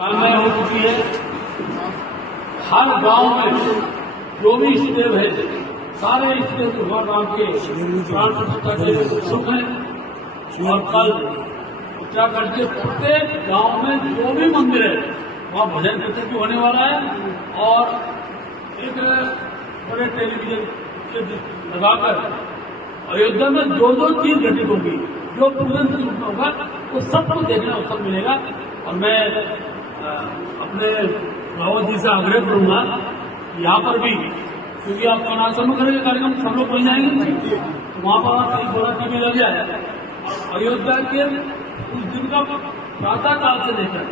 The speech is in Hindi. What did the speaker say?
में हो चुकी है। हर गांव में जो भी इष्टदेव है, सारे इष्टदेव भगवान राम के प्राण प्रतिष्ठा के लिए शुभ है। और कल उत्तराखंड के प्रत्येक गांव में जो भी मंदिर है वहाँ भजन कीर्तन भी होने वाला है। और एक बड़े टेलीविजन से लगाकर अयोध्या में जो चीज घटित होगी, जो तुरंत होगा, वो सबको देखने अवसर मिलेगा। और मैं अपने रावत जी से आग्रह करूंगा यहाँ पर भी, क्योंकि आप कनासम करेंगे कार्यक्रम, सब लोग बन जाएंगे, वहाँ पर आप एक बड़ा टीवी लग जाए। अयोध्या के उस दिन का प्रातः काल से लेकर